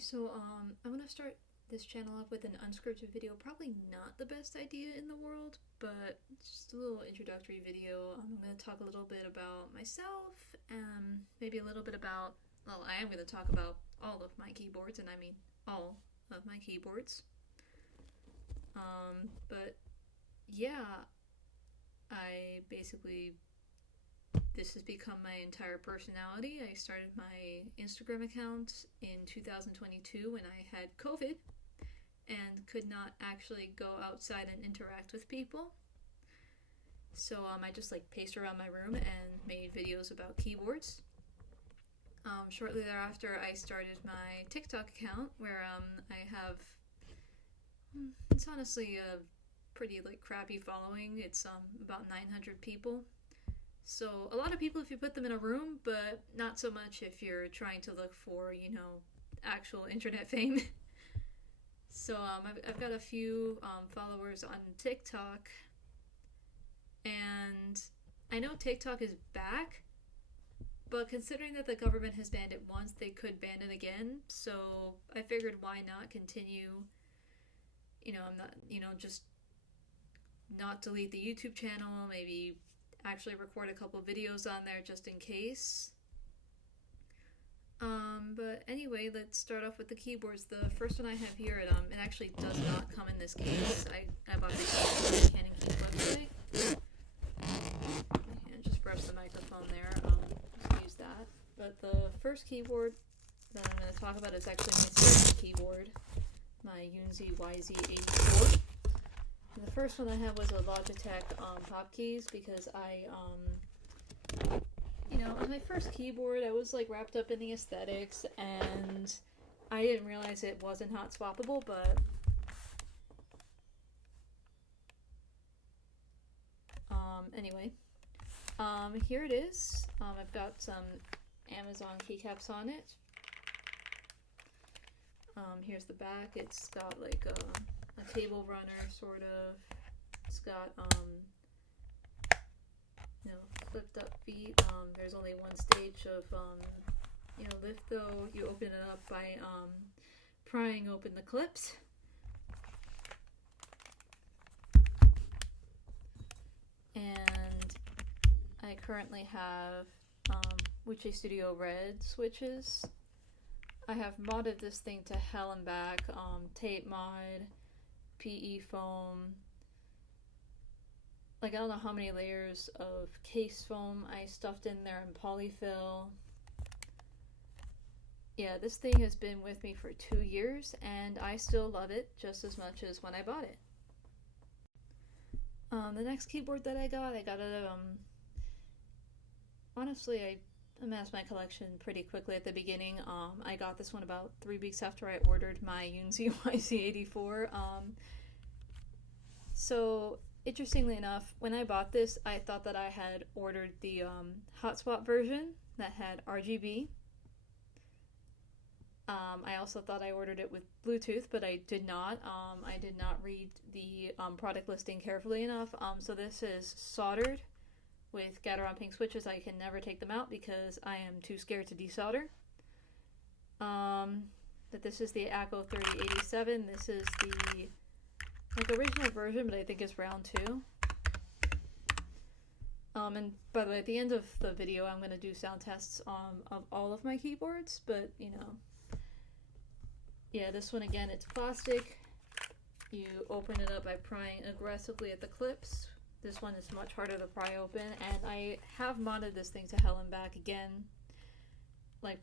So I'm gonna start this channel up with an unscripted video. Probably not the best idea in the world, but just a little introductory video. I'm gonna talk a little bit about myself, maybe a little bit about, well, I am gonna talk about all of my keyboards, and I mean all of my keyboards. But yeah, I basically, this has become my entire personality. I started my Instagram account in 2022 when I had COVID and could not actually go outside and interact with people. So I just paced around my room and made videos about keyboards. Shortly thereafter, I started my TikTok account where I have, it's honestly a pretty crappy following. It's about 900 people. So a lot of people if you put them in a room, but not so much if you're trying to look for, actual internet fame. So I've got a few followers on TikTok, and I know TikTok is back, but considering that the government has banned it once, they could ban it again. So I figured why not continue, I'm not, just not delete the YouTube channel, maybe actually record a couple videos on there just in case. But anyway, let's start off with the keyboards. The first one I have here, it actually does not come in this case. I bought the case from the Canon Keys website. And just brush the microphone there. Just use that. But the first keyboard that I'm going to talk about is actually my second keyboard, my Yunzi YZ84. And the first one I had was a Logitech Pop Keys because it was my first keyboard. I was wrapped up in the aesthetics, and I didn't realize it wasn't hot swappable, but anyway, here it is. I've got some Amazon keycaps on it. Here's the back. It's got a cable runner, sort of. It's got flipped up feet. There's only one stage of lift though. You open it up by prying open the clips. And I currently have Wuche Studio Red switches. I have modded this thing to hell and back. Tape mod, PE foam. I don't know how many layers of case foam I stuffed in there in polyfill. Yeah, this thing has been with me for 2 years, and I still love it just as much as when I bought it. The next keyboard that I got it honestly, I amassed my collection pretty quickly at the beginning. I got this one about 3 weeks after I ordered my Yunzi YZ84. So interestingly enough, when I bought this, I thought that I had ordered the hot swap version that had RGB. I also thought I ordered it with Bluetooth, but I did not. I did not read the product listing carefully enough. So this is soldered with Gateron pink switches. I can never take them out because I am too scared to desolder. But this is the ACO 3087. This is the original version, but I think it's round 2. And by the way, at the end of the video, I'm going to do sound tests of all of my keyboards, but yeah, this one again, it's plastic. You open it up by prying aggressively at the clips. This one is much harder to pry open, and I have modded this thing to hell and back again.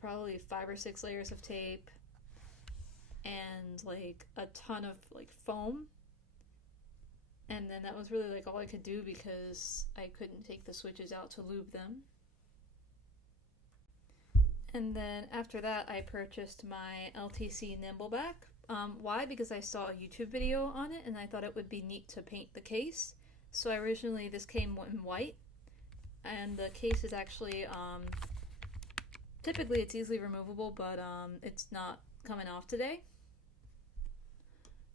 Probably 5 or 6 layers of tape, and a ton of foam. And then that was really all I could do because I couldn't take the switches out to lube them. And then after that, I purchased my LTC Nimbleback. Why? Because I saw a YouTube video on it and I thought it would be neat to paint the case. So originally this came in white, and the case is actually, typically it's easily removable, but it's not coming off today.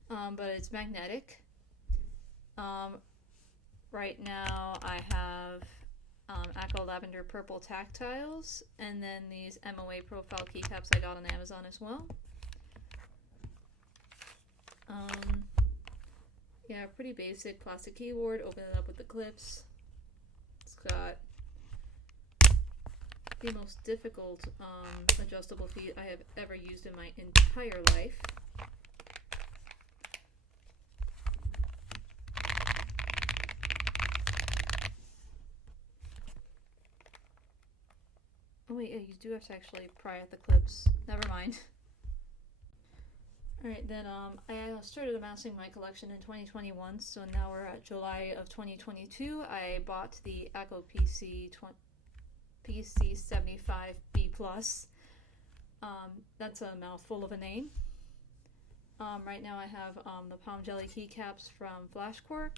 But it's magnetic. Right now I have Aqua Lavender Purple Tactiles, and then these MOA profile keycaps I got on Amazon as well. Um, yeah, pretty basic plastic keyboard. Open it up with the clips. It's got the most difficult adjustable feet I have ever used in my entire life. Oh wait, yeah, you do have to actually pry at the clips. Never mind. Alright, then I started amassing my collection in 2021, so now we're at July of 2022. I bought the Echo PC75B+. That's a mouthful of a name. Right now I have the Palm Jelly keycaps from Flashcork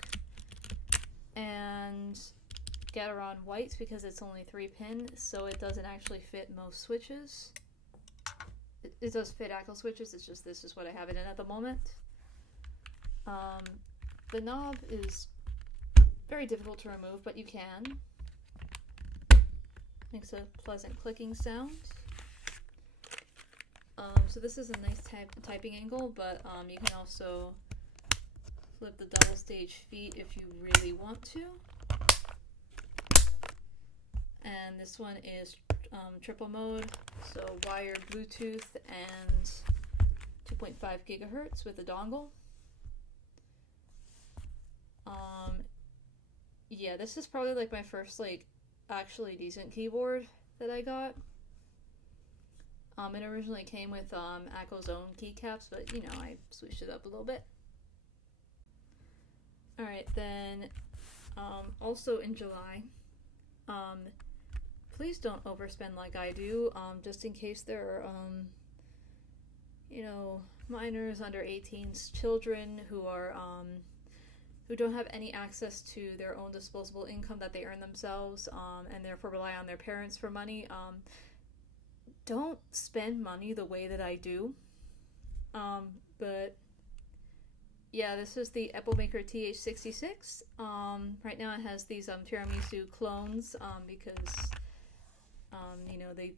and Gateron White because it's only 3-pin, so it doesn't actually fit most switches. It does fit ACL switches, it's just this is what I have it in at the moment. The knob is very difficult to remove, but you can. Makes a pleasant clicking sound. So this is a nice typing angle, but you can also flip the double stage feet if you really want to. And this one is triple mode, so wired Bluetooth and 2.5 gigahertz with a dongle. Yeah, this is probably like my first like actually decent keyboard that I got. It originally came with Acco's own keycaps, but you know, I switched it up a little bit. Alright, then also in July, please don't overspend like I do, just in case there are, you know, minors under 18's children who are, who don't have any access to their own disposable income that they earn themselves, and therefore rely on their parents for money. Don't spend money the way that I do. But yeah, this is the Applemaker TH66. Right now it has these tiramisu clones, because you know, they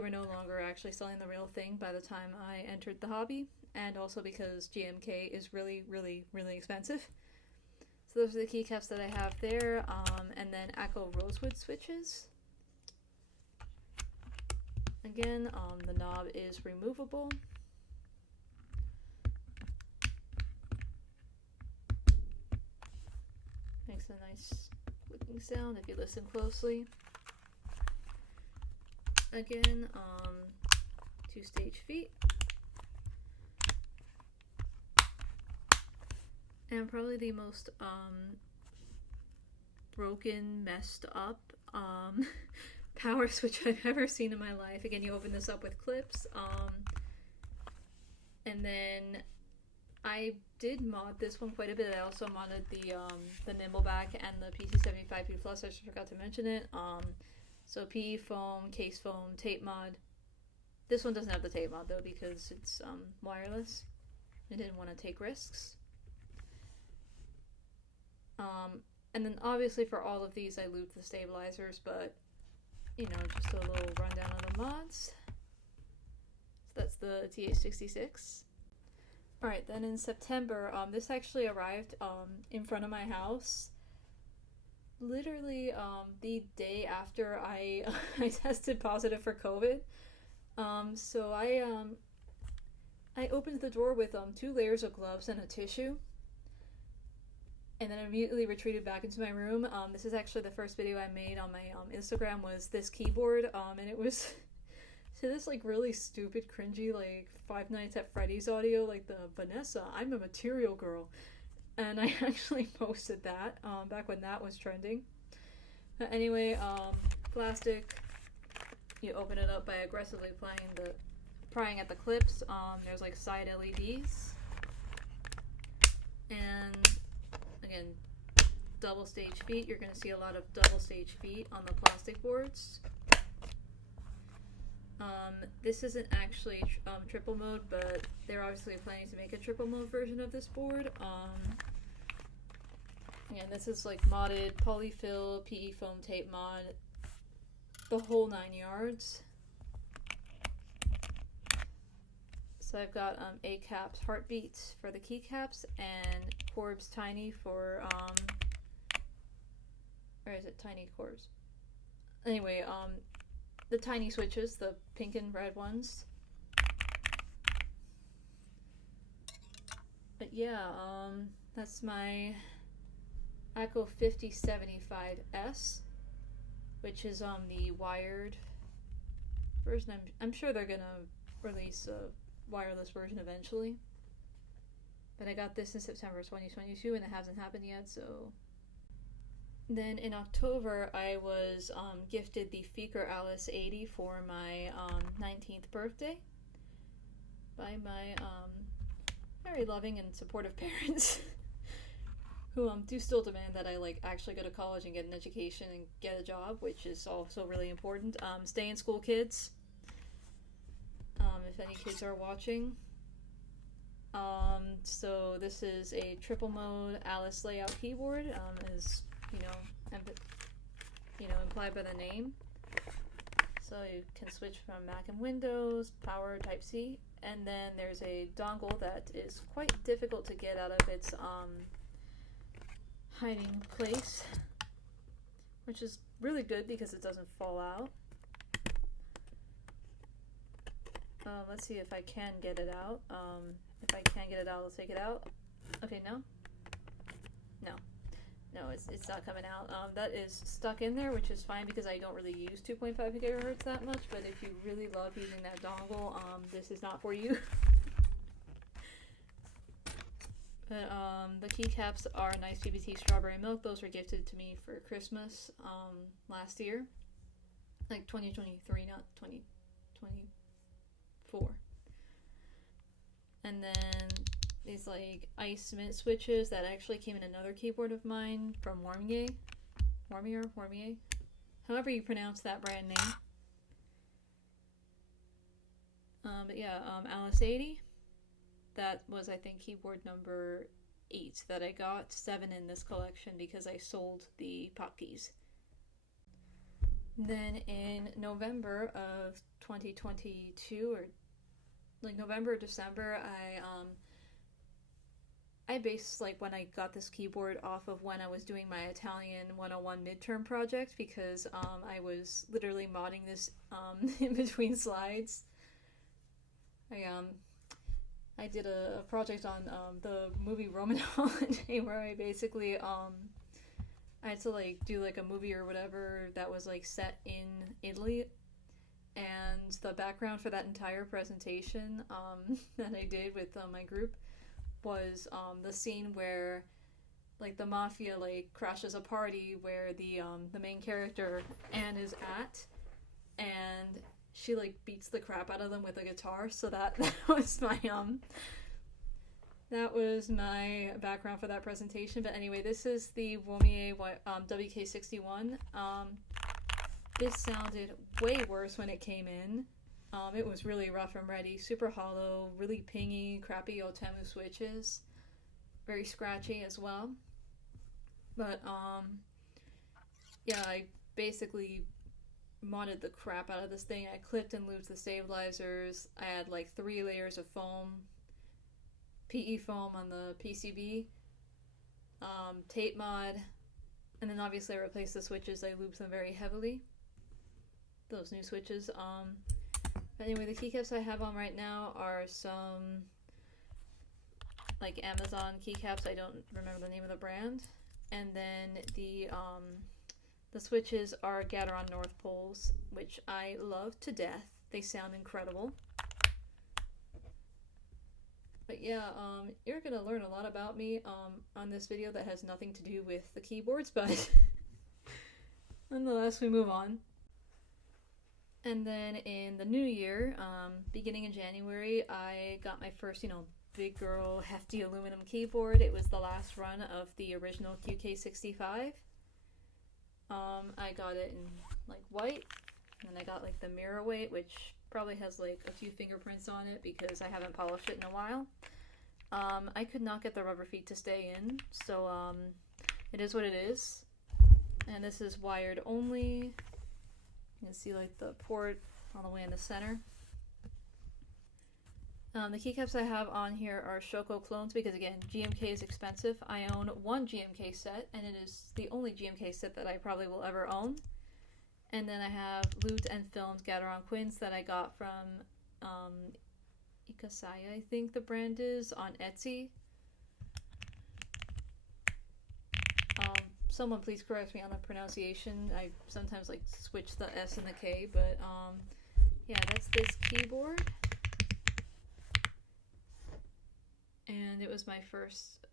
were no longer actually selling the real thing by the time I entered the hobby, and also because GMK is really, really, really expensive. So those are the keycaps that I have there, and then Acco Rosewood switches. Again, the knob is removable. Makes a nice clicking sound if you listen closely. Again, 2-stage feet. And probably the most broken, messed up power switch I've ever seen in my life. Again, you open this up with clips, and then I did mod this one quite a bit. I also modded the Nimbleback and the PC75B+. I just forgot to mention it. So PE foam, case foam, tape mod. This one doesn't have the tape mod though because it's wireless. I didn't want to take risks. And then obviously for all of these I looped the stabilizers, but you know, just a little rundown of the mods. So that's the TH66. Alright, then in September, this actually arrived in front of my house. Literally the day after I I tested positive for COVID. So I opened the drawer with 2 layers of gloves and a tissue, and then immediately retreated back into my room. This is actually the first video I made on my Instagram, was this keyboard, and it was to this like really stupid, cringy like Five Nights at Freddy's audio, like the Vanessa, I'm a material girl. And I actually posted that back when that was trending. But anyway, plastic. You open it up by aggressively prying at the clips. There's like side LEDs, and again, double stage feet. You're going to see a lot of double stage feet on the plastic boards. This isn't actually triple mode, but they're obviously planning to make a triple mode version of this board. Again, this is like modded polyfill, PE foam tape mod, the whole 9 yards. So So I've got A-caps heartbeats for the keycaps and Corbs Tiny for or is it Tiny Corbs? Anyway, the tiny switches, the pink and red ones. But yeah, that's my Echo 5075S, which is the wired version. I'm sure they're gonna release a wireless version eventually. But I got this in September 2022 and it hasn't happened yet, so. Then in October, I was gifted the Feker Alice 80 for my 19th birthday by my very loving and supportive parents who do still demand that I actually go to college and get an education and get a job, which is also really important. Stay in school, kids. If any kids are watching. So this is a triple mode Alice layout keyboard, as implied by the name. So you can switch from Mac and Windows, power Type-C, and then there's a dongle that is quite difficult to get out of its hiding place, which is really good because it doesn't fall out. Let's see if I can get it out. If I can get it out, I'll take it out. Okay, no, it's not coming out. That is stuck in there, which is fine because I don't really use 2.5 gigahertz that much, but if you really love using that dongle, this is not for you. But the keycaps are nice PBT strawberry milk. Those were gifted to me for Christmas last year, like 2023, not 2024. And then these ice mint switches that actually came in another keyboard of mine from Warmier, however you pronounce that brand name. But yeah, Alice 80. That was, I think, keyboard number 8 that I got. 7 in this collection because I sold the pop keys. Then in November of 2022, or November or December, I based when I got this keyboard off of when I was doing my Italian 101 midterm project, because I was literally modding this in between slides. I did a project on the movie Roman Holiday where I basically I had to do a movie or whatever that was set in Italy, and the background for that entire presentation that I did with my group was the scene where the mafia crashes a party where the main character Anne is at, and she beats the crap out of them with a guitar. So that was my background for that presentation. But anyway, this is the Warmier WK61. This sounded way worse when it came in. It was really rough and ready, super hollow, really pingy, crappy Otemu switches, very scratchy as well. But yeah, I basically modded the crap out of this thing. I clipped and looped the stabilizers. I had 3 layers of foam, PE foam on the PCB, tape mod, and then obviously I replaced the switches. I looped them very heavily, those new switches. But anyway, the keycaps I have on right now are some Amazon keycaps. I don't remember the name of the brand. And then the switches are Gateron North Poles, which I love to death. They sound incredible. But yeah, you're gonna learn a lot about me on this video that has nothing to do with the keyboards, but nonetheless, we move on. And then in the new year, beginning in January, I got my first, big girl hefty aluminum keyboard. It was the last run of the original QK65. I got it in white, and I got the mirror weight, which probably has a few fingerprints on it because I haven't polished it in a while. I could not get the rubber feet to stay in, so it is what it is. And this is wired only. You can see the port all the way in the center. The keycaps I have on here are Shoko clones because, again, GMK is expensive. I own one GMK set, and it is the only GMK set that I probably will ever own. And then I have looped and filmed Gateron Quins that I got from Ikasaya, I think the brand is, on Etsy. Someone please correct me on the pronunciation. I sometimes like switch the S and the K, but yeah, that's this keyboard. And it was my first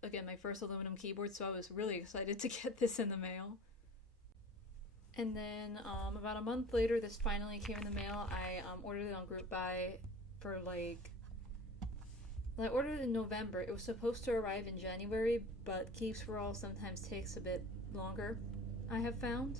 aluminum keyboard, so I was really excited to get this in the mail. And then about a month later, this finally came in the mail. I ordered it on Group Buy for I ordered it in November. It was supposed to arrive in January, but Keeps for All sometimes takes a bit longer, I have found.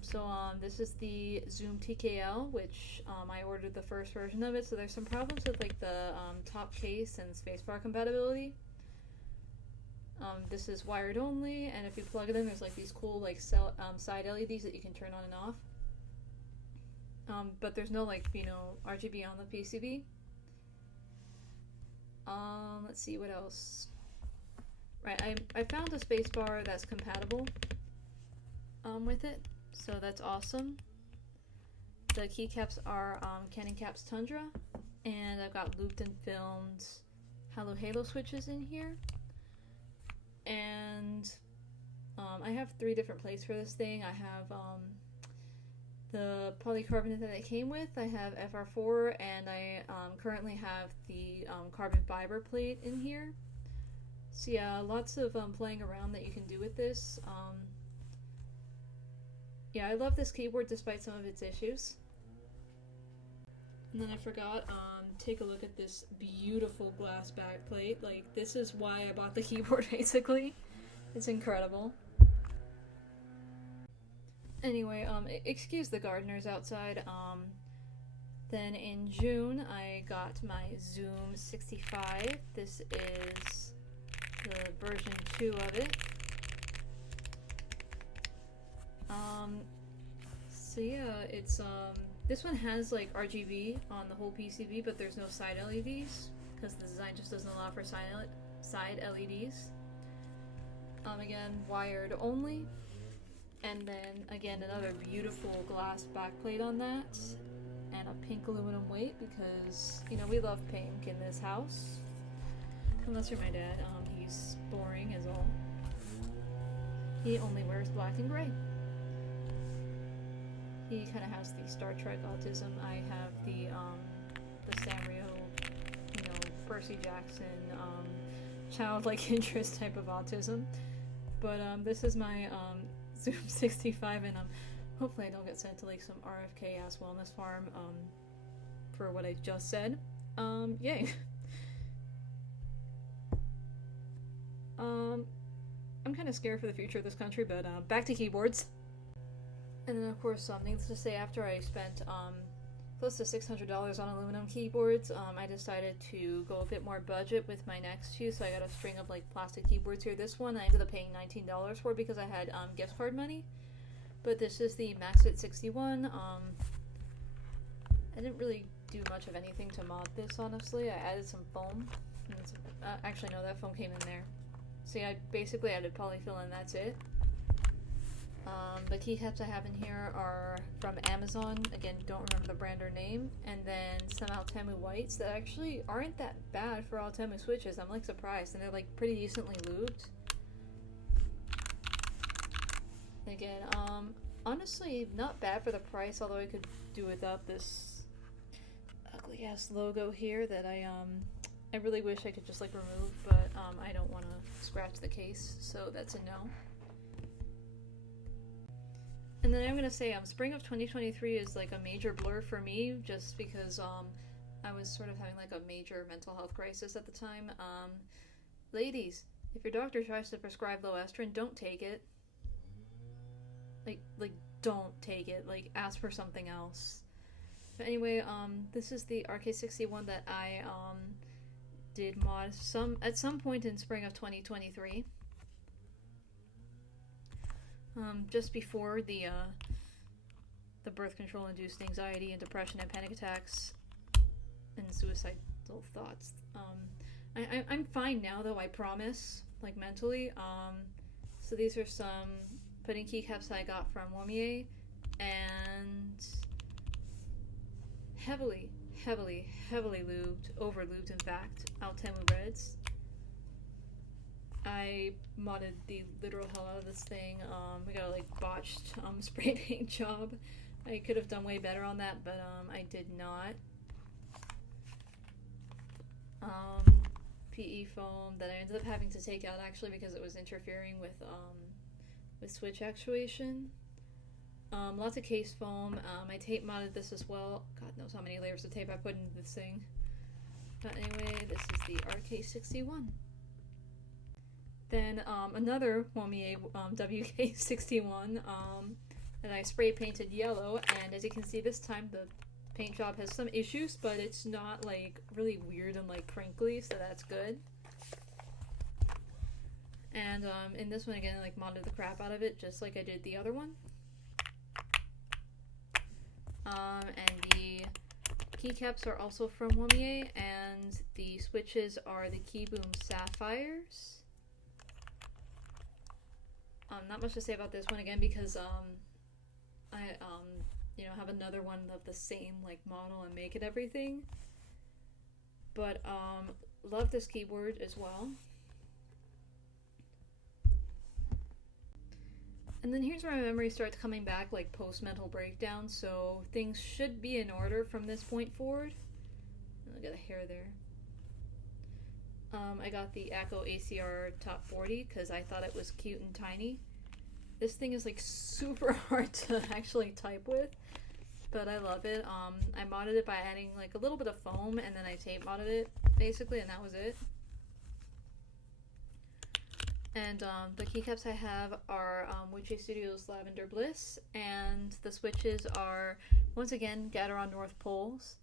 So this is the Zoom TKL, which I ordered the first version of it. So there's some problems with like the top case and spacebar compatibility. This is wired only, and if you plug it in, there's like these cool like side LEDs that you can turn on and off. But there's no like RGB on the PCB. Let's see what else. Right, I found a spacebar that's compatible with it, so that's awesome. The keycaps are Canon Caps Tundra, and I've got looped and filmed Halo switches in here. And I have 3 different plates for this thing. I have the polycarbonate that it came with, I have FR4, and I currently have the carbon fiber plate in here. So yeah, lots of playing around that you can do with this. Yeah, I love this keyboard despite some of its issues. And then I forgot, take a look at this beautiful glass back plate. Like, this is why I bought the keyboard, basically. It's incredible. Anyway, excuse the gardeners outside. Then in June, I got my Zoom 65. This is the version 2 of it. So yeah, it's, this one has like RGB on the whole PCB, but there's no side LEDs, because the design just doesn't allow for side LEDs. Again, wired only. And then, again, another beautiful glass backplate on that, and a pink aluminum weight, because, we love pink in this house. Unless you're my dad, he's boring as all. He only wears black and gray. He kind of has the Star Trek autism. I have the Sanrio, Percy Jackson, childlike interest type of autism. But this is my Zoom 65, and hopefully I don't get sent to like some RFK ass wellness farm for what I just said. Yay. I'm kind of scared for the future of this country, but back to keyboards. And then of course, needless to say, after I spent close to $600 on aluminum keyboards, I decided to go a bit more budget with my next two, so I got a string of like plastic keyboards here. This one I ended up paying $19 for because I had gift card money, but this is the Maxfit 61. I didn't really do much of anything to mod this, honestly. I added some foam. Actually, no, that foam came in there. See, I basically added polyfill and that's it. The keycaps I have in here are from Amazon. Again, don't remember the brand or name. And then some Altemu whites that actually aren't that bad for Altemu switches. I'm like surprised, and they're like pretty decently lubed. Again, honestly, not bad for the price, although I could do without this ugly ass logo here that I really wish I could just like remove, but I don't want to scratch the case, so that's a no. And then I'm gonna say spring of 2023 is like a major blur for me, just because I was sort of having like a major mental health crisis at the time. Ladies, if your doctor tries to prescribe loestrin, don't take it. Like don't take it. Like, ask for something else. But anyway, this is the RK61 that I did mod at some point in spring of 2023. Just before the birth control induced anxiety and depression and panic attacks and suicidal thoughts. I'm fine now, though, I promise, like mentally. So these are some pudding keycaps I got from Womier, and heavily lubed, over lubed in fact, Altemu Reds. I modded the literal hell out of this thing. We got a like botched spray paint job. I could have done way better on that, but I did not. PE foam that I ended up having to take out actually because it was interfering with switch actuation. Lots of case foam. I tape modded this as well. God knows how many layers of tape I put into this thing. But anyway, this is the RK61. Then another Womier WK61 that I spray painted yellow, and as you can see this time the paint job has some issues, but it's not like really weird and like crinkly, so that's good. And in this one again, I like modded the crap out of it just like I did the other one. And the keycaps are also from Womier, and the switches are the Keyboom Sapphires. Not much to say about this one again because I you know, have another one of the same like model and make it everything. But love this keyboard as well. And then here's where my memory starts coming back like post mental breakdown, so things should be in order from this point forward. Look at the hair there. I got the Acco ACR Top 40 because I thought it was cute and tiny. This thing is like super hard to actually type with, but I love it. I modded it by adding like a little bit of foam, and then I tape modded it basically, and that was it. And the keycaps I have are Wuche Studios Lavender Bliss, and the switches are once again Gateron North Poles.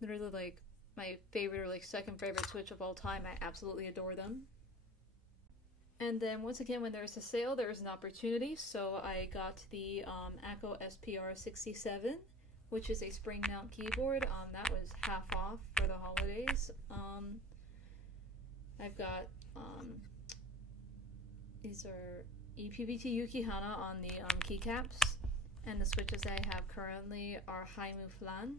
Literally like my favorite or like second favorite switch of all time. I absolutely adore them. And then once again, when there's a sale, there's an opportunity. So I got the Acco SPR 67, which is a spring mount keyboard. That was half off for the holidays. I've got these are EPBT Yukihana on the keycaps, and the switches I have currently are Haimu Flan.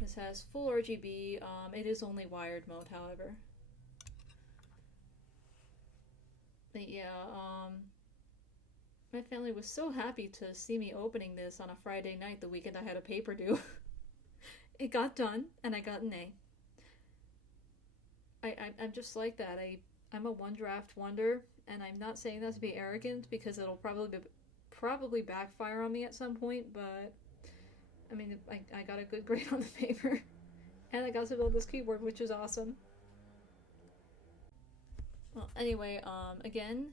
This has full RGB. It is only wired mode, however. But yeah, my family was so happy to see me opening this on a Friday night, the weekend I had a paper due. It got done, and I got an A. I'm just like that. I'm a one draft wonder, and I'm not saying that to be arrogant because it'll probably backfire on me at some point, but I mean, I got a good grade on the paper, and I got to build this keyboard, which is awesome. Well, anyway, again,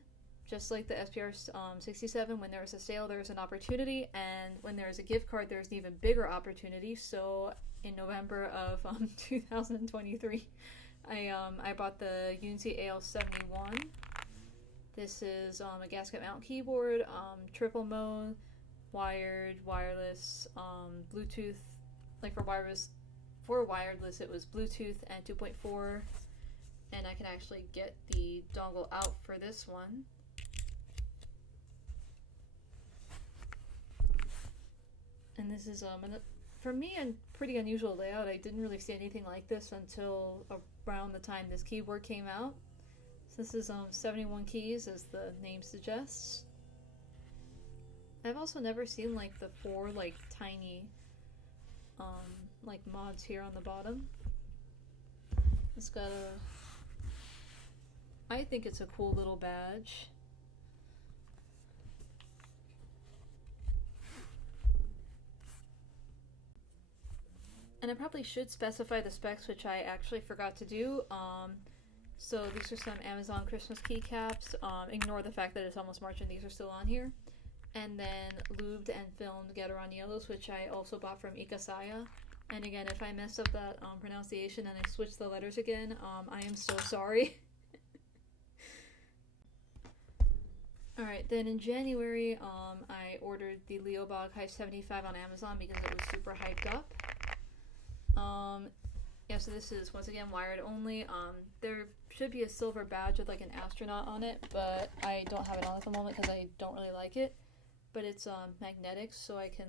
just like the SPR 67, when there's a sale, there's an opportunity, and when there's a gift card, there's an even bigger opportunity. So in November of 2023, I bought the Unity AL71. This is a gasket mount keyboard, triple mode, wired, wireless, Bluetooth. Like for wireless it was Bluetooth and 2.4, and I can actually get the dongle out for this one. And this is for me a pretty unusual layout. I didn't really see anything like this until around the time this keyboard came out. So this is 71 keys, as the name suggests. I've also never seen like the 4 like tiny like mods here on the bottom. It's got I think it's a cool little badge. And I probably should specify the specs, which I actually forgot to do. So these are some Amazon Christmas keycaps. Ignore the fact that it's almost March and these are still on here. And then lubed and filmed Gateron Yellows, which I also bought from Ikasaya. And again, if I messed up that pronunciation and I switched the letters again, I am so sorry. Alright, then in January, I ordered the Leo Bog High 75 on Amazon because it was super hyped up. Yeah, so this is, once again, wired only. There should be a silver badge with like an astronaut on it, but I don't have it on at the moment because I don't really like it. But it's magnetic, so I can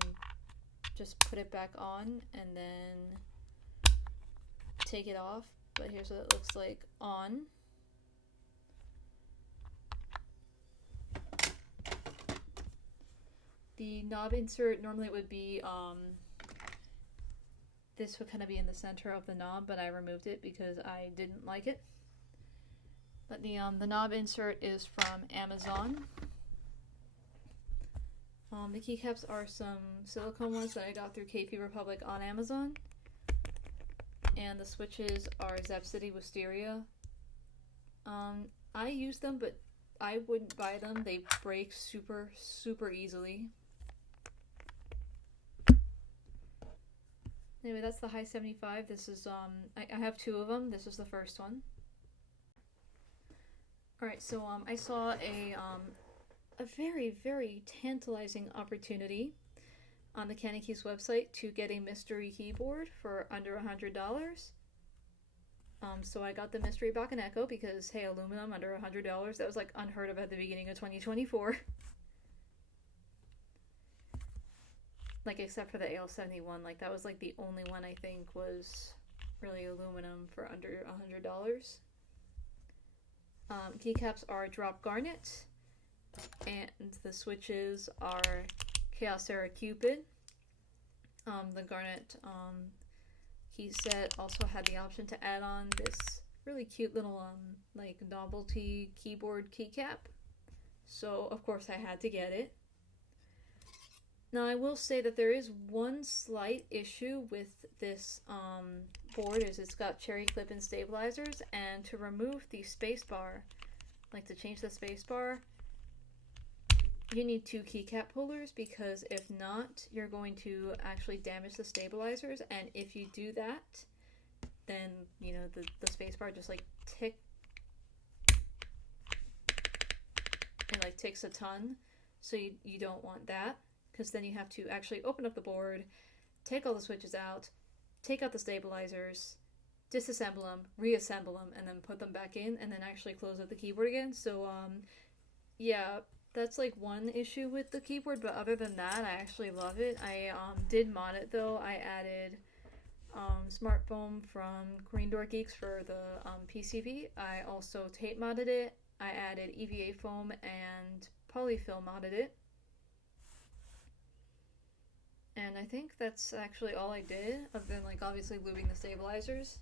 just put it back on and then take it off. But here's what it looks like on. The knob insert, normally it would be, this would kind of be in the center of the knob, but I removed it because I didn't like it. But the knob insert is from Amazon. The keycaps are some silicone ones that I got through KP Republic on Amazon. And the switches are Zepcity Wisteria. I use them, but I wouldn't buy them. They break super, super easily. Anyway, that's the High 75. This is, I have two of them. This is the first one. Alright, so, I saw a very, very tantalizing opportunity on the Candy Keys website to get a mystery keyboard for under $100. So I got the mystery Bakaneko because, hey, aluminum under $100, that was like unheard of at the beginning of 2024. Like, except for the AL71, like, that was like the only one I think was really aluminum for under $100. Keycaps are Drop Garnet, and the switches are Chaosera Cupid. The Garnet key set also had the option to add on this really cute little like novelty keyboard keycap, so of course I had to get it. Now I will say that there is one slight issue with this board, is it's got cherry clip-in stabilizers, and to remove the spacebar, like to change the spacebar, you need two keycap pullers, because if not, you're going to actually damage the stabilizers, and if you do that, then, you know, the spacebar just like ticks a ton, so you don't want that, because then you have to actually open up the board, take all the switches out, take out the stabilizers, disassemble them, reassemble them, and then put them back in, and then actually close out the keyboard again. So, yeah, that's like one issue with the keyboard, but other than that, I actually love it. I did mod it though. I added Smart Foam from Green Door Geeks for the PCB. I also tape modded it. I added EVA foam and polyfill modded it. And I think that's actually all I did, other than like obviously lubing the stabilizers.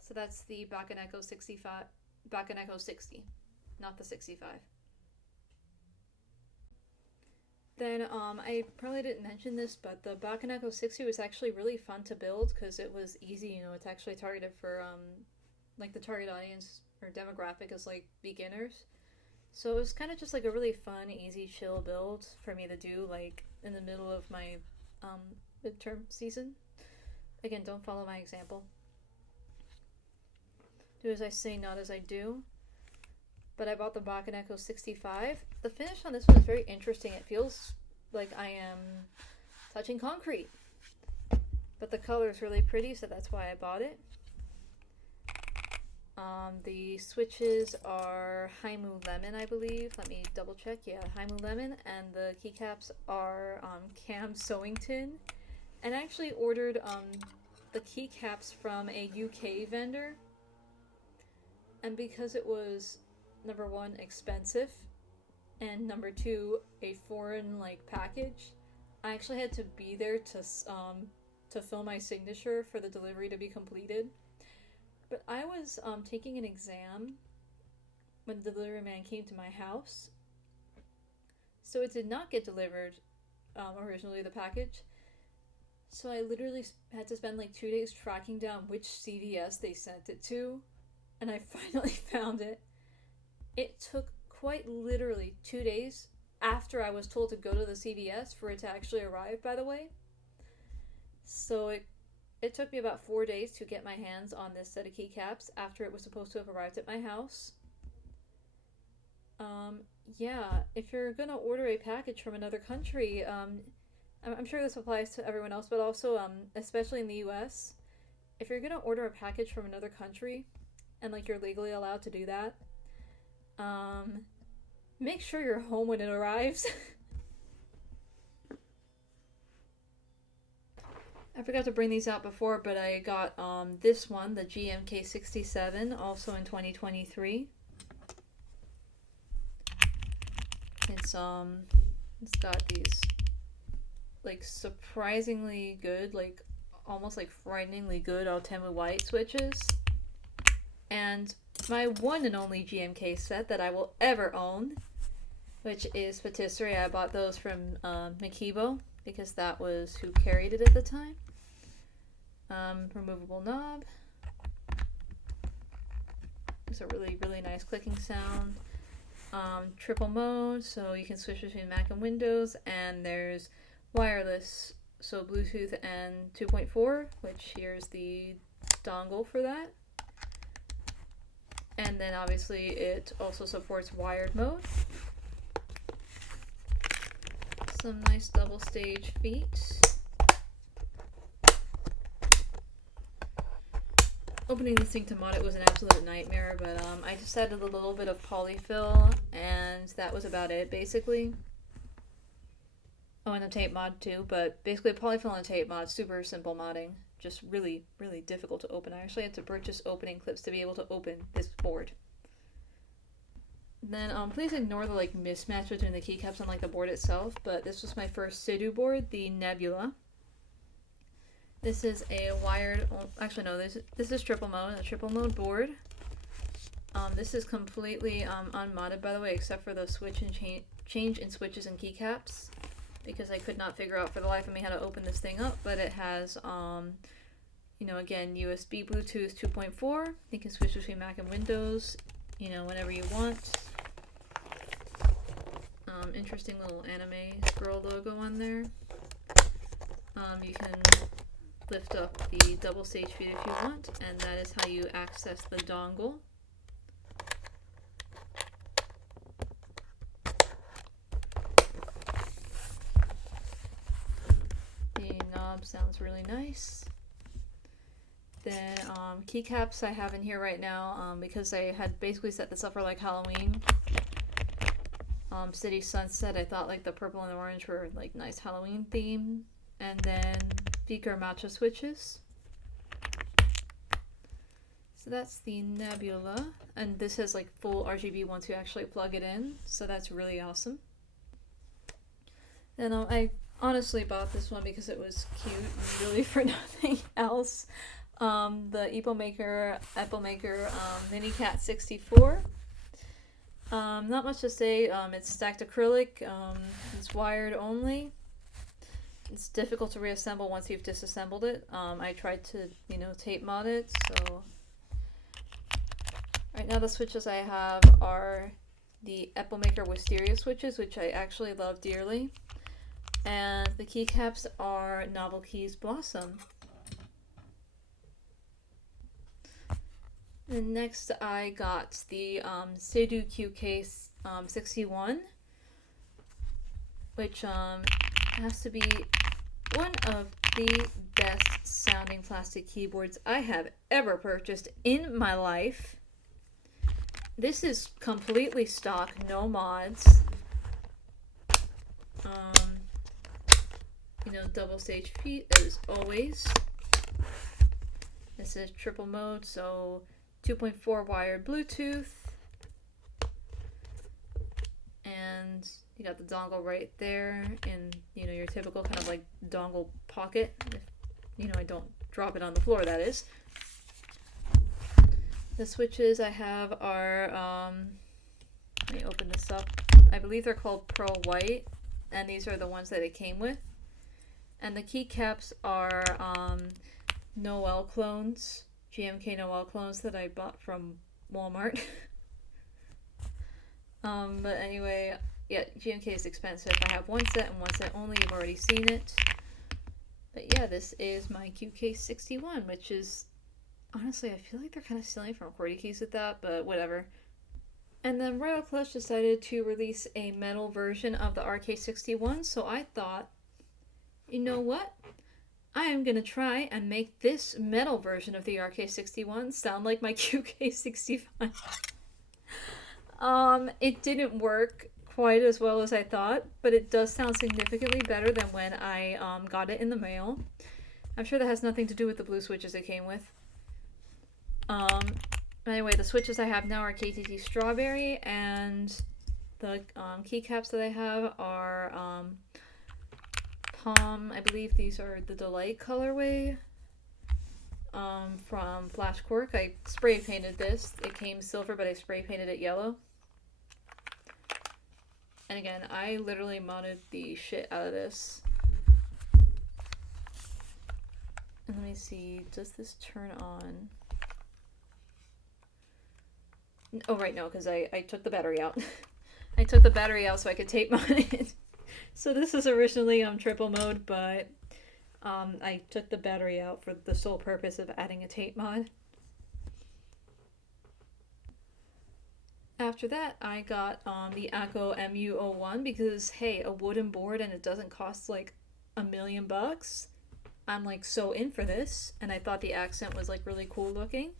So that's the Bakaneko 60, not the 65. Then I probably didn't mention this, but the Bakaneko 60 was actually really fun to build because it was easy. You know, it's actually targeted for like the target audience or demographic is like beginners. So it was kind of just like a really fun, easy, chill build for me to do like in the middle of my midterm season. Again, don't follow my example. Do as I say, not as I do. But I bought the Bakaneko 65. The finish on this one is very interesting. It feels like I am touching concrete. But the color is really pretty, so that's why I bought it. The switches are Haimu Lemon, I believe. Let me double check. Yeah, Haimu Lemon. And the keycaps are Cam Sewington. And I actually ordered the keycaps from a UK vendor. And because it was, number one, expensive, and number two, a foreign like package, I actually had to be there to fill my signature for the delivery to be completed. But I was taking an exam when the delivery man came to my house, so it did not get delivered originally, the package. So I literally had to spend like 2 days tracking down which CVS they sent it to, and I finally found it. It took quite literally 2 days after I was told to go to the CVS for it to actually arrive, by the way. So it took me about 4 days to get my hands on this set of keycaps after it was supposed to have arrived at my house. Yeah, if you're gonna order a package from another country, I'm sure this applies to everyone else, but also, especially in the U.S., if you're gonna order a package from another country, and like you're legally allowed to do that, um, make sure you're home when it arrives. I forgot to bring these out before, but I got this one, the GMK67, also in 2023. It's it's got these like surprisingly good, like almost like frighteningly good Altemu white switches. And my one and only GMK set that I will ever own, which is Patisserie. I bought those from Makibo because that was who carried it at the time. Removable knob. It's a really, really nice clicking sound. Triple mode, so you can switch between Mac and Windows, and there's wireless, so Bluetooth and 2.4, which here's the dongle for that. And then obviously it also supports wired mode. Some nice double stage feet. Opening this thing to mod it was an absolute nightmare, but I just added a little bit of polyfill, and that was about it, basically. Oh, and a tape mod too, but basically polyfill and tape mod, super simple modding. Just really, really difficult to open. I actually had to purchase opening clips to be able to open this board. Then please ignore the like mismatch between the keycaps and like the board itself, but this was my first Sidu board, the Nebula. This is a wired, actually no, this is triple mode, a triple mode board. This is completely unmodded, by the way, except for the switch and change in switches and keycaps, because I could not figure out for the life of me how to open this thing up. But it has, you know, again, USB, Bluetooth 2.4. You can switch between Mac and Windows, you know, whenever you want. Interesting little anime girl logo on there. You can lift up the double stage feed if you want, and that is how you access the dongle. The knob sounds really nice. Then keycaps I have in here right now because I had basically set this up for like Halloween. City Sunset, I thought like the purple and the orange were like nice Halloween theme. And then Beaker matcha switches. So that's the Nebula, and this has like full RGB once you actually plug it in, so that's really awesome. And I honestly bought this one because it was cute, really for nothing else. The Apple Maker Mini Cat 64. Not much to say. It's stacked acrylic. It's wired only. It's difficult to reassemble once you've disassembled it. I tried to, you know, tape mod it, so... Right now the switches I have are the Apple Maker Wisteria switches, which I actually love dearly. And the keycaps are Novel Keys Blossom. And next I got the Sedu QK61, which has to be one of the best sounding plastic keyboards I have ever purchased in my life. This is completely stock, no mods. You know, double stage feet as always. This is triple mode, so 2.4 wired Bluetooth. And you got the dongle right there in, you know, your typical kind of like dongle pocket. If, you know, I don't drop it on the floor, that is. The switches I have are, let me open this up. I believe they're called Pearl White, and these are the ones that it came with. And the keycaps are Noel clones, GMK Noel clones that I bought from Walmart. But anyway, yeah, GMK is expensive. I have one set and one set only. You've already seen it. But yeah, this is my QK61, which is, honestly, I feel like they're kind of stealing from QWERTY keys with that, but whatever. And then Royal Clutch decided to release a metal version of the RK61, so I thought, you know what? I am gonna try and make this metal version of the RK61 sound like my QK65. It didn't work quite as well as I thought, but it does sound significantly better than when I got it in the mail. I'm sure that has nothing to do with the blue switches it came with. Anyway, the switches I have now are KTT Strawberry, and the keycaps that I have are Palm. I believe these are the Delight colorway from Flash Cork. I spray painted this. It came silver, but I spray painted it yellow. And again, I literally modded the shit out of this. And let me see, does this turn on? Oh, right, no, because I took the battery out. I took the battery out so I could tape mod it. So this is originally triple mode, but I took the battery out for the sole purpose of adding a tape mod. After that, I got the Acco MU01 because, hey, a wooden board and it doesn't cost like $1 million. I'm like so in for this, and I thought the accent was like really cool looking.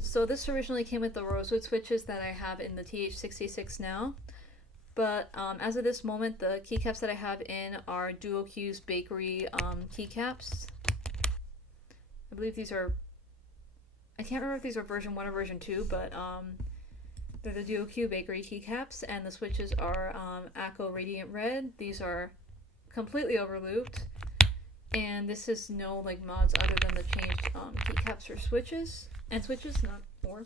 So this originally came with the rosewood switches that I have in the TH66 now. But as of this moment, the keycaps that I have in are Dual Q's Bakery keycaps. I believe these are... I can't remember if these are version 1 or version 2, but they're the Dual Q Bakery keycaps, and the switches are Acco Radiant Red. These are completely overlooped, and this is no like mods other than the changed keycaps for switches. And switches, not more.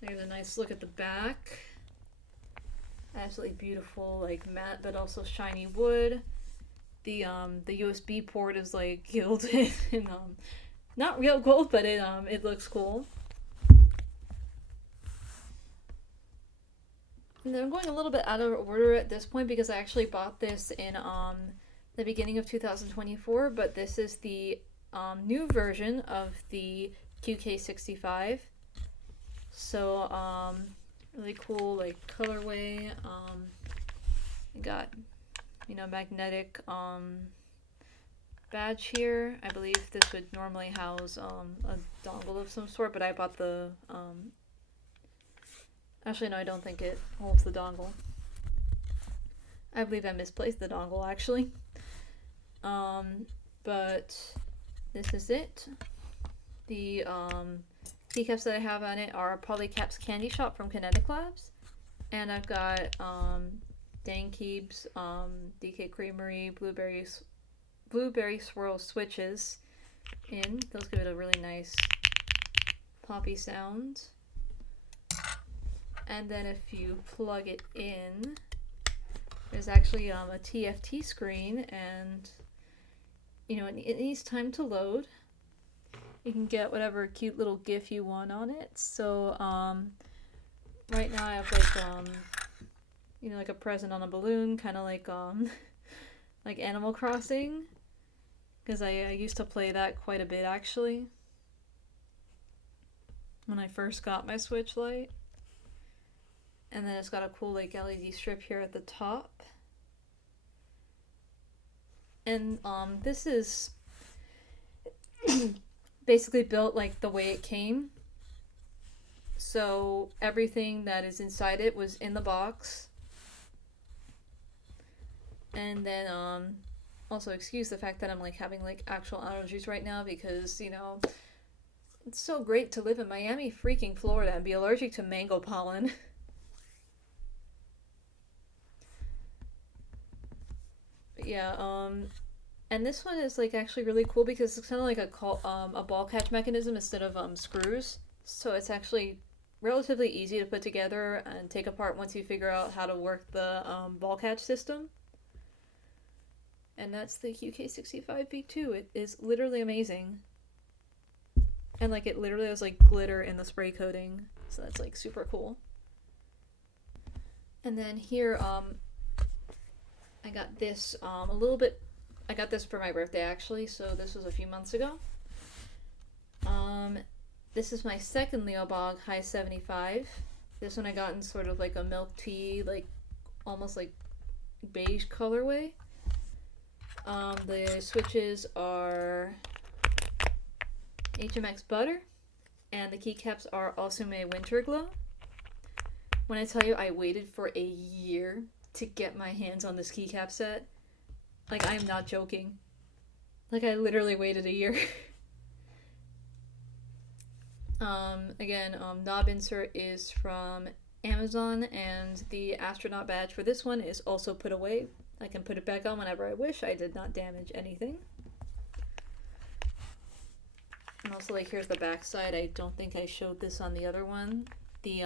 There's a nice look at the back. Absolutely beautiful, like matte but also shiny wood. The USB port is like gilded and not real gold, but it looks cool. And then I'm going a little bit out of order at this point because I actually bought this in the beginning of 2024, but this is the new version of the QK65. So really cool like colorway. You got, you know, magnetic badge here. I believe this would normally house a dongle of some sort, but I bought the actually no, I don't think it holds the dongle. I believe I misplaced the dongle actually. But this is it. The keycaps that I have on it are Polycaps Candy Shop from Kinetic Labs, and I've got Dankeeb's DK Creamery Blueberry Swirl switches in. Those give it a really nice poppy sound. And then if you plug it in, there's actually a TFT screen, and you know, it needs time to load. You can get whatever cute little GIF you want on it. So right now I have like you know, like a present on a balloon, kind of like like Animal Crossing, because I used to play that quite a bit actually when I first got my Switch Lite. And then it's got a cool like LED strip here at the top. And this is basically built like the way it came. So everything that is inside it was in the box. And then also excuse the fact that I'm like having like actual allergies right now because, you know, it's so great to live in Miami freaking Florida and be allergic to mango pollen. But yeah, and this one is like actually really cool because it's kind of like a ball catch mechanism instead of screws. So it's actually relatively easy to put together and take apart once you figure out how to work the ball catch system. And that's the QK65V2. It is literally amazing. And like it literally has like glitter in the spray coating. So that's like super cool. And then here I got this a little bit. I got this for my birthday actually, so this was a few months ago. This is my second Leobog High 75. This one I got in sort of like a milk tea, like almost like beige colorway. The switches are HMX Butter, and the keycaps are also my Winter Glow. When I tell you I waited for a year to get my hands on this keycap set, like, I am not joking. Like, I literally waited a year. Again, knob insert is from Amazon, and the astronaut badge for this one is also put away. I can put it back on whenever I wish. I did not damage anything. And also, like, here's the back side. I don't think I showed this on the other one. The,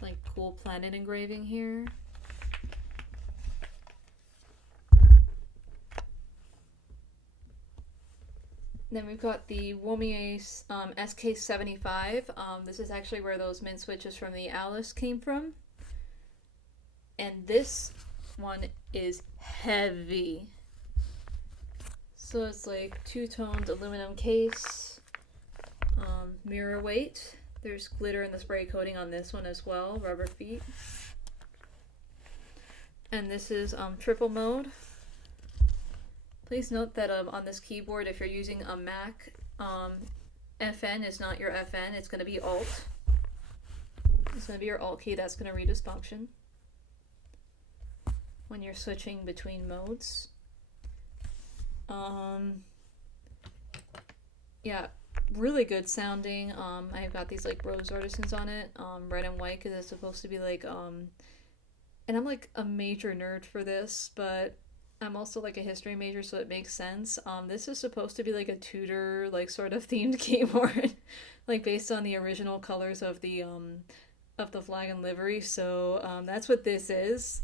like, cool planet engraving here. Then we've got the Womier SK75. This is actually where those mint switches from the Alice came from. And this one is heavy. So it's like two-toned aluminum case, mirror weight. There's glitter in the spray coating on this one as well, rubber feet. And this is triple mode. Please note that on this keyboard, if you're using a Mac, FN is not your FN, it's going to be Alt. It's going to be your Alt key that's going to read as function when you're switching between modes. Yeah, really good sounding. I've got these like rose artisans on it, red and white, because it's supposed to be like, and I'm like a major nerd for this, but I'm also like a history major, so it makes sense. This is supposed to be like a Tudor, like sort of themed keyboard, like based on the original colors of the flag and livery. So that's what this is.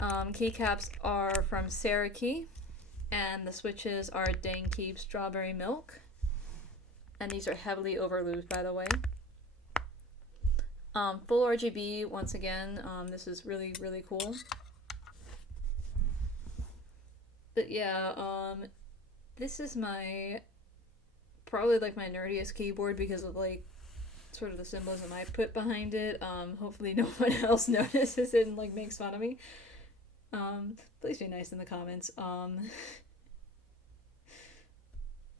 Keycaps are from Saraky, and the switches are Dane Keep Strawberry Milk, and these are heavily overlooped, by the way. Full RGB once again. This is really, really cool. But yeah, this is probably like my nerdiest keyboard because of like sort of the symbolism I put behind it. Hopefully no one else notices it and like makes fun of me. Please be nice in the comments.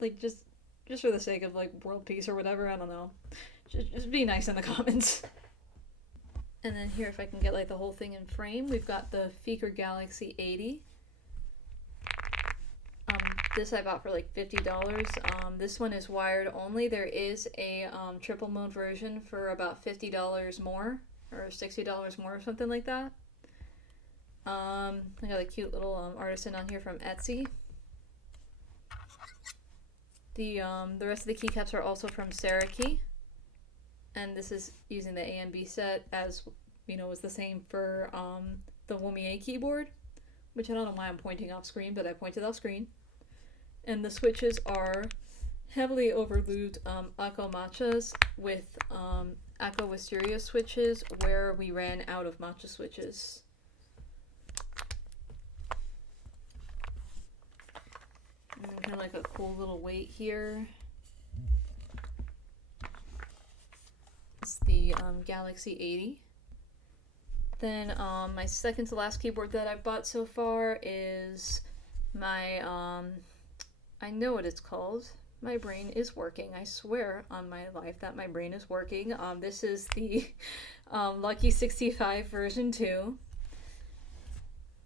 Like just for the sake of like world peace or whatever, I don't know. Just be nice in the comments. And then here, if I can get like the whole thing in frame, we've got the Feker Galaxy 80. This I bought for like $50. This one is wired only. There is a triple mode version for about $50 more, or $60 more, or something like that. I got a cute little artisan on here from Etsy. The rest of the keycaps are also from Saraky, and this is using the A and B set, as you know, was the same for the Womier keyboard, which I don't know why I'm pointing off screen, but I pointed off screen. And the switches are heavily overlooped Akko matchas with Akko Wisteria switches where we ran out of matcha switches. And kind of like a cool little weight here. It's the Galaxy 80. Then my second to last keyboard that I've bought so far is my I know what it's called. My brain is working. I swear on my life that my brain is working. This is the Lucky 65 version 2.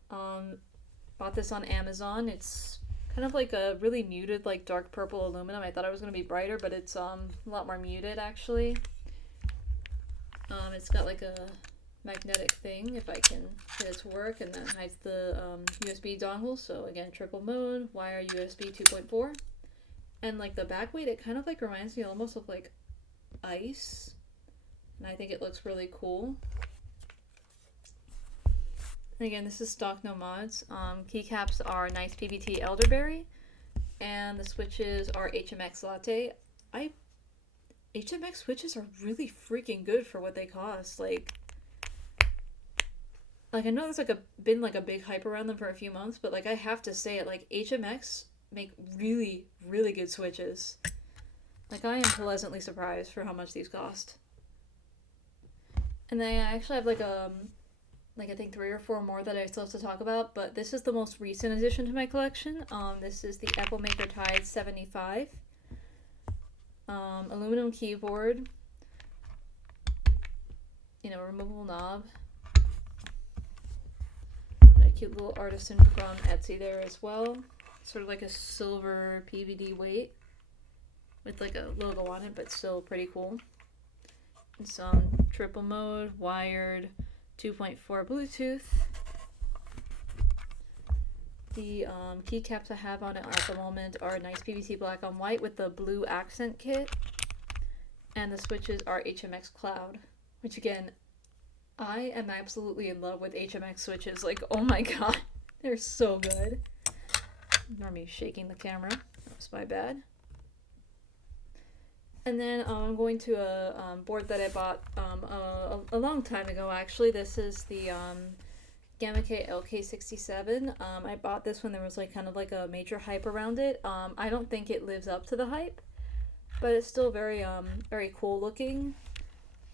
Bought this on Amazon. It's kind of like a really muted, like dark purple aluminum. I thought it was going to be brighter, but it's a lot more muted actually. It's got like a magnetic thing, if I can get it to work, and that hides the USB dongle. So again, triple mode, wire USB 2.4, and like the back weight, it kind of like reminds me almost of like ice, and I think it looks really cool. And again, this is stock, no mods. Keycaps are nice PBT elderberry, and the switches are HMX latte. HMX switches are really freaking good for what they cost. Like I know there's been like a big hype around them for a few months, but like I have to say it, like HMX make really, really good switches. Like I am pleasantly surprised for how much these cost. And then I actually have like I think 3 or 4 more that I still have to talk about, but this is the most recent addition to my collection. This is the Apple Maker Tide 75. Aluminum keyboard, removable knob. A cute little artisan from Etsy there as well. Sort of like a silver PVD weight with like a logo on it, but still pretty cool. And some triple mode, wired, 2.4 Bluetooth. The keycaps I have on it at the moment are nice PVC black on white with the blue accent kit. And the switches are HMX Cloud, which again, I am absolutely in love with HMX switches. Like, oh my god, they're so good. Ignore me shaking the camera. That was my bad. And then I'm going to a board that I bought a long time ago, actually. This is the Gamma-K LK67. I bought this when there was like kind of like a major hype around it. I don't think it lives up to the hype, but it's still very very cool looking.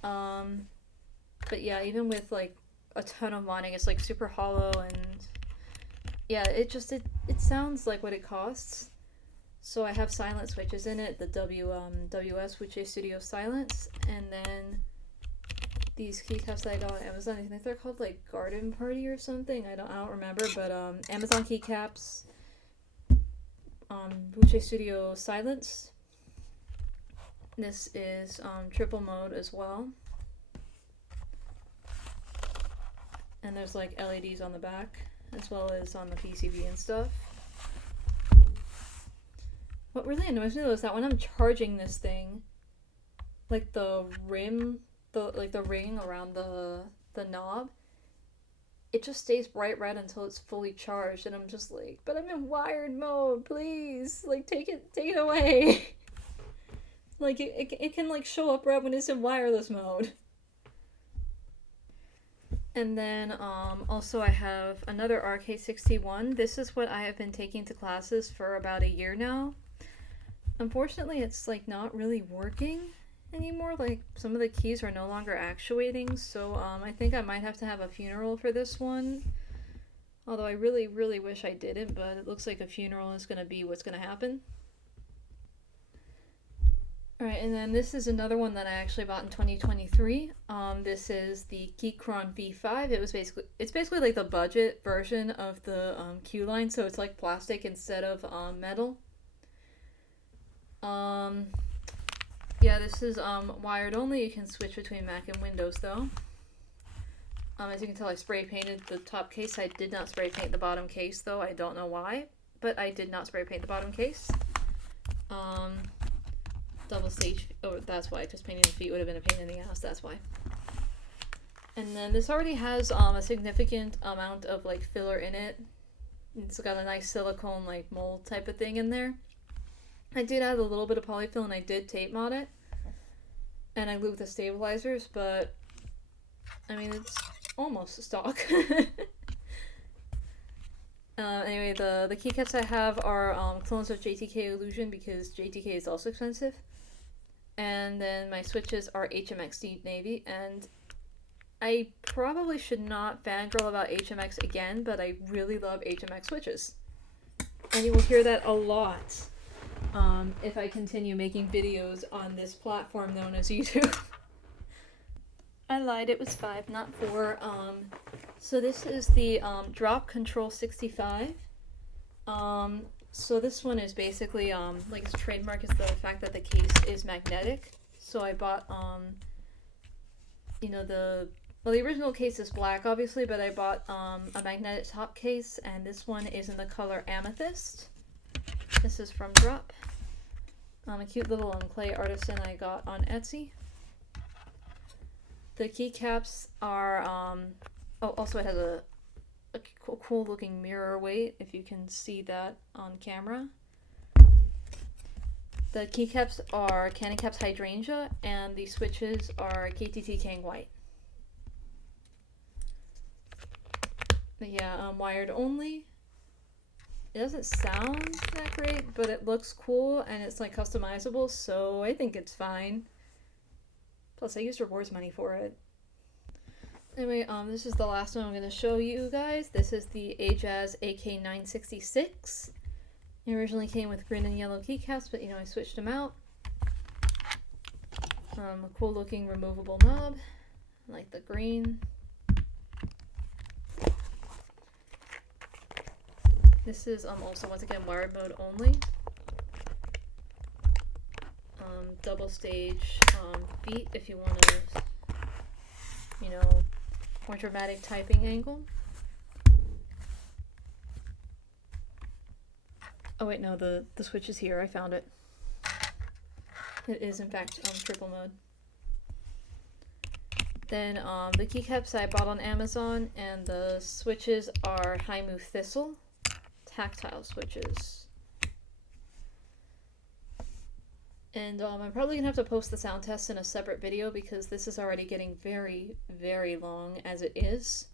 But yeah, even with like a ton of modding, it's like super hollow, and yeah, it sounds like what it costs. So I have silent switches in it, the WS Wuche Studio Silence, and then these keycaps that I got on Amazon. I think they're called like Garden Party or something. I don't remember, but Amazon keycaps, Wuche Studio Silence. This is triple mode as well. And there's like LEDs on the back, as well as on the PCB and stuff. What really annoys me though is that when I'm charging this thing, like the rim, the ring around the knob, it just stays bright red until it's fully charged, and I'm just like, but I'm in wired mode, please, like take it away. Like it can like show up red when it's in wireless mode. And then also I have another RK61. This is what I have been taking to classes for about a year now. Unfortunately, it's like not really working anymore. Like some of the keys are no longer actuating, so I think I might have to have a funeral for this one. Although I really, really wish I didn't, but it looks like a funeral is going to be what's going to happen. Alright, and then this is another one that I actually bought in 2023. This is the Keychron V5. It's basically like the budget version of the Q line, so it's like plastic instead of metal. Yeah, this is wired only. You can switch between Mac and Windows though. As you can tell, I spray painted the top case. I did not spray paint the bottom case though. I don't know why, but I did not spray paint the bottom case. Double stage. Oh, that's why. Just painting the feet would have been a pain in the ass. That's why. And then this already has a significant amount of like filler in it. It's got a nice silicone like mold type of thing in there. I did add a little bit of polyfill and I did tape mod it. And I glued the stabilizers, but I mean it's almost stock. Anyway, the keycaps I have are clones of JTK Illusion because JTK is also expensive. And then my switches are HMX Deep Navy, and I probably should not fangirl about HMX again, but I really love HMX switches. And you will hear that a lot if I continue making videos on this platform known as YouTube. I lied, it was 5, not 4. So this is the Drop Control 65. So this one is basically, like its trademark is the fact that the case is magnetic. So I bought, the original case is black, obviously, but I bought a magnetic top case, and this one is in the color Amethyst. This is from Drop. A cute little clay artisan I got on Etsy. The keycaps are, also it has a cool looking mirror weight, if you can see that on camera. The keycaps are Candy Caps Hydrangea, and the switches are KTT King White. But yeah, wired only. It doesn't sound that great, but it looks cool and it's like customizable, so I think it's fine. Plus I used rewards money for it. Anyway, this is the last one I'm going to show you guys. This is the Ajaz AK966. It originally came with green and yellow keycaps, but I switched them out. A cool looking removable knob, like the green. This is also once again wired mode only. Double stage feet if you want to, more dramatic typing angle. Oh wait, no, the switch is here. I found it. It is in fact triple mode. Then the keycaps I bought on Amazon, and the switches are Haimu Thistle tactile switches. And I'm probably gonna have to post the sound test in a separate video because this is already getting very, very long as it is.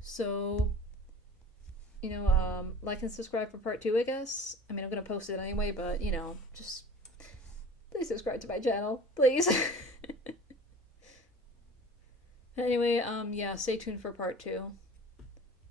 So, like and subscribe for part 2, I guess. I mean, I'm gonna post it anyway, but, just please subscribe to my channel, please. Anyway, yeah, stay tuned for part 2.